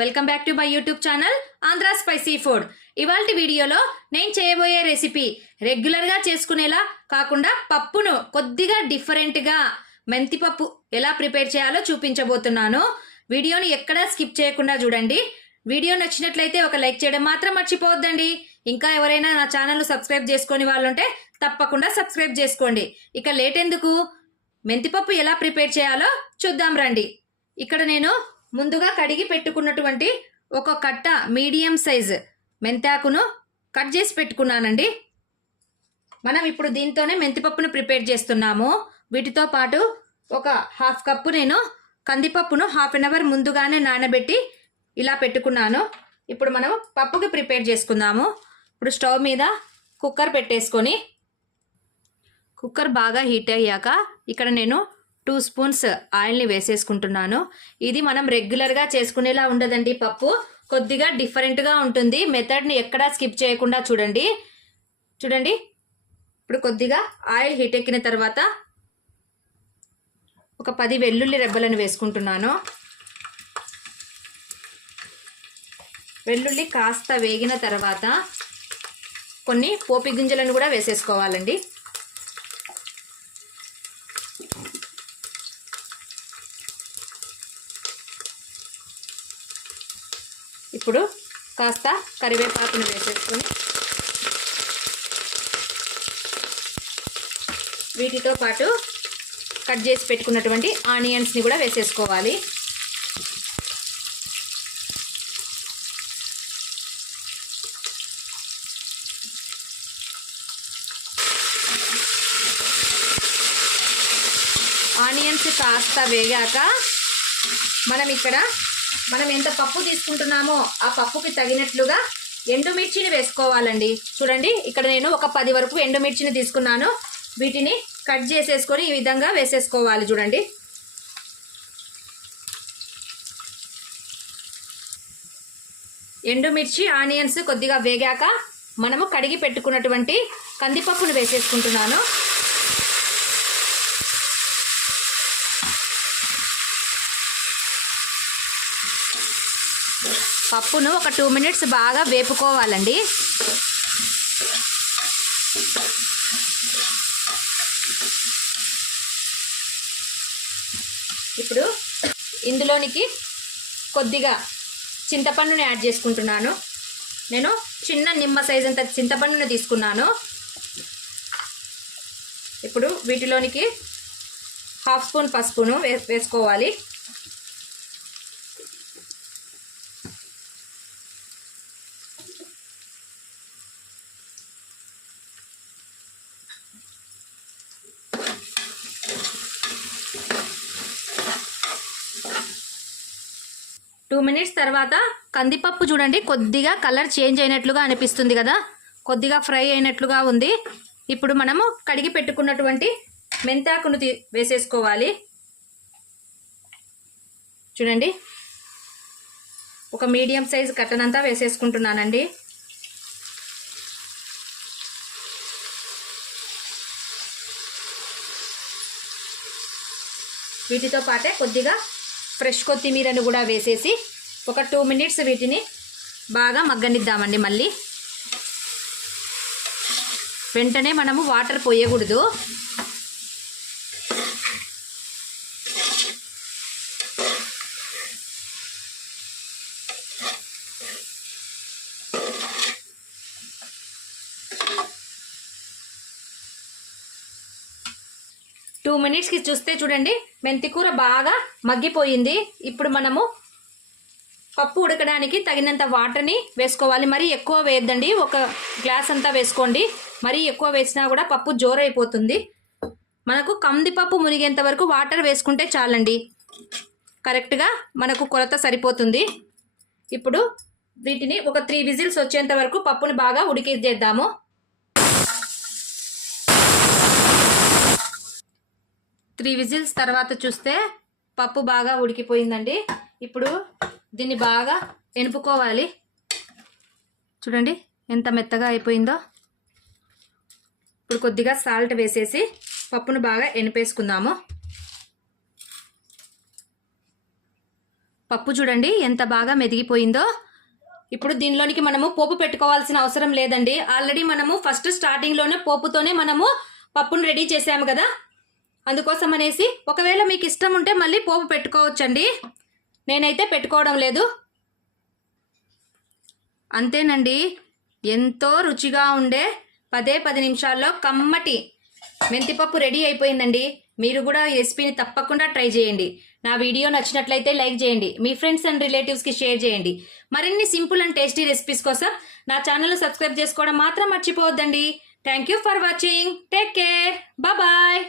Welcome back to my YouTube channel Andhra spicy food. ఇవాల్టి వీడియోలో నేను చేయబోయే రెసిపీ రెగ్యులర్గా చేసుకునేలా కాకుండా పప్పును కొద్దిగా డిఫరెంట్గా మెంతిపప్పు ఎలా ప్రిపేర్ చేయాలో చూపించబోతున్నాను. వీడియోని ఎక్కడా స్కిప్ చేయకుండా చూడండి. వీడియో నచ్చినట్లయితే ఒక లైక్ చేయడం మాత్రం మర్చిపోవద్దండి. ఇంకా ఎవరైనా నా ఛానల్ సబ్స్క్రైబ్ చేసుకొని వాళ్ళుంటే తప్పకుండా సబ్స్క్రైబ్ చేసుకోండి. ఇక లేట్ ఎందుకు, మెంతిపప్పు ఎలా ప్రిపేర్ చేయాలో చూద్దాం రండి. ఇక్కడ నేను ముందుగా కడిగి పెట్టుకున్నటువంటి ఒక కట్ట మీడియం సైజ్ మెంతాకును కట్ చేసి పెట్టుకున్నానండి. మనం ఇప్పుడు దీంతోనే మెంతిపప్పును ప్రిపేర్ చేస్తున్నాము. వీటితో పాటు ఒక హాఫ్ కప్పు నేను కందిపప్పును హాఫ్ అన్ అవర్ ముందుగానే నానబెట్టి ఇలా పెట్టుకున్నాను. ఇప్పుడు మనం పప్పుకి ప్రిపేర్ చేసుకుందాము. ఇప్పుడు స్టవ్ మీద కుక్కర్ పెట్టేసుకొని కుక్కర్ బాగా హీట్ అయ్యాక ఇక్కడ నేను 2 స్పూన్స్ ఆయిల్ని వేసేసుకుంటున్నాను. ఇది మనం రెగ్యులర్గా చేసుకునేలా ఉండదండి. పప్పు కొద్దిగా డిఫరెంట్గా ఉంటుంది. మెథడ్ని ఎక్కడా స్కిప్ చేయకుండా చూడండి. ఇప్పుడు కొద్దిగా ఆయిల్ హీట్ ఎక్కిన తర్వాత ఒక 10 వెల్లుల్లి రెబ్బలను వేసుకుంటున్నాను. వెల్లుల్లి కాస్త వేగిన తర్వాత కొన్ని పోపు గింజలను కూడా వేసేసుకోవాలండి. ఇప్పుడు కాస్త కరివేపాకును వేసేసుకొని వీటితో పాటు కట్ చేసి పెట్టుకున్నటువంటి ఆనియన్స్ని కూడా వేసేసుకోవాలి. ఆనియన్స్ కాస్త వేగాక మనం ఎంత పప్పు తీసుకుంటున్నామో ఆ పప్పుకి తగినట్లుగా ఎండుమిర్చిని వేసుకోవాలండి. చూడండి, ఇక్కడ నేను ఒక 10 వరకు ఎండుమిర్చిని తీసుకున్నాను. వీటిని కట్ చేసేసుకొని ఈ విధంగా వేసేసుకోవాలి. చూడండి, ఎండుమిర్చి ఆనియన్స్ కొద్దిగా వేగాక మనము కడిగి పెట్టుకున్నటువంటి కందిపప్పును వేసేసుకుంటున్నాను. పప్పును ఒక 2 మినిట్స్ బాగా వేపుకోవాలండి. ఇప్పుడు ఇందులోనికి కొద్దిగా చింతపండుని యాడ్ చేసుకుంటున్నాను. నేను చిన్న నిమ్మ సైజ్ అంత చింతపండుని తీసుకున్నాను. ఇప్పుడు వీటిలోనికి హాఫ్ స్పూన్ పసుపును వేసుకోవాలి. టూ మినిట్స్ తర్వాత కందిపప్పు చూడండి, కొద్దిగా కలర్ చేంజ్ అయినట్లుగా అనిపిస్తుంది కదా, కొద్దిగా ఫ్రై అయినట్లుగా ఉంది. ఇప్పుడు మనము కడిగి పెట్టుకున్నటువంటి మెంతాకును వేసేసుకోవాలి. చూడండి, ఒక మీడియం సైజ్ కట్టనంతా వేసేసుకుంటున్నానండి. వీటితో పాటే కొద్దిగా ఫ్రెష్ కొత్తిమీరను కూడా వేసేసి ఒక 2 మినిట్స్ వీటిని బాగా మగ్గనిద్దామండి. మళ్ళీ వెంటనే మనము వాటర్ పోయకూడదు. టూ మినిట్స్కి చూస్తే చూడండి, మెంతికూర బాగా మగ్గిపోయింది. ఇప్పుడు మనము పప్పు ఉడకడానికి తగినంత వాటర్ని వేసుకోవాలి. మరీ ఎక్కువ వేయద్దండి, ఒక గ్లాస్ అంతా వేసుకోండి. మరీ ఎక్కువ వేసినా కూడా పప్పు జోరైపోతుంది. మనకు కందిపప్పు మునిగేంత వరకు వాటర్ వేసుకుంటే చాలండి, కరెక్ట్గా మనకు కొలత సరిపోతుంది. ఇప్పుడు వీటిని ఒక 3 విజిల్స్ వచ్చేంత వరకు పప్పుని బాగా ఉడికిద్దాము. 3 విజిల్స్ తర్వాత చూస్తే పప్పు బాగా ఉడికిపోయిందండి. ఇప్పుడు దీన్ని బాగా ఎనుపుకోవాలి. చూడండి ఎంత మెత్తగా అయిపోయిందో. ఇప్పుడు కొద్దిగా సాల్ట్ వేసేసి పప్పును బాగా ఎనిపేసుకుందాము. పప్పు చూడండి ఎంత బాగా మెదిగిపోయిందో. ఇప్పుడు దీనిలోనికి మనము పోపు పెట్టుకోవాల్సిన అవసరం లేదండి. ఆల్రెడీ మనము ఫస్ట్ స్టార్టింగ్లోనే పోపుతోనే మనము పప్పును రెడీ చేసాము కదా, అందుకోసం అనేసి ఒకవేళ మీకు ఇష్టం ఉంటే మళ్ళీ పోపు పెట్టుకోవచ్చండి. నేనైతే పెట్టుకోవడం లేదు. అంతేనండి, ఎంతో రుచిగా ఉండే 10 నిమిషాల్లో కమ్మటి మెంతిపప్పు రెడీ అయిపోయిందండి. మీరు కూడా ఈ రెసిపీని తప్పకుండా ట్రై చేయండి. నా వీడియో నచ్చినట్లయితే లైక్ చేయండి, మీ ఫ్రెండ్స్ అండ్ రిలేటివ్స్కి షేర్ చేయండి. మరిన్ని సింపుల్ అండ్ టేస్టీ రెసిపీస్ కోసం నా ఛానల్ సబ్స్క్రైబ్ చేసుకోవడం మాత్రం మర్చిపోవద్దండి. Thank you for watching. Take care. Bye.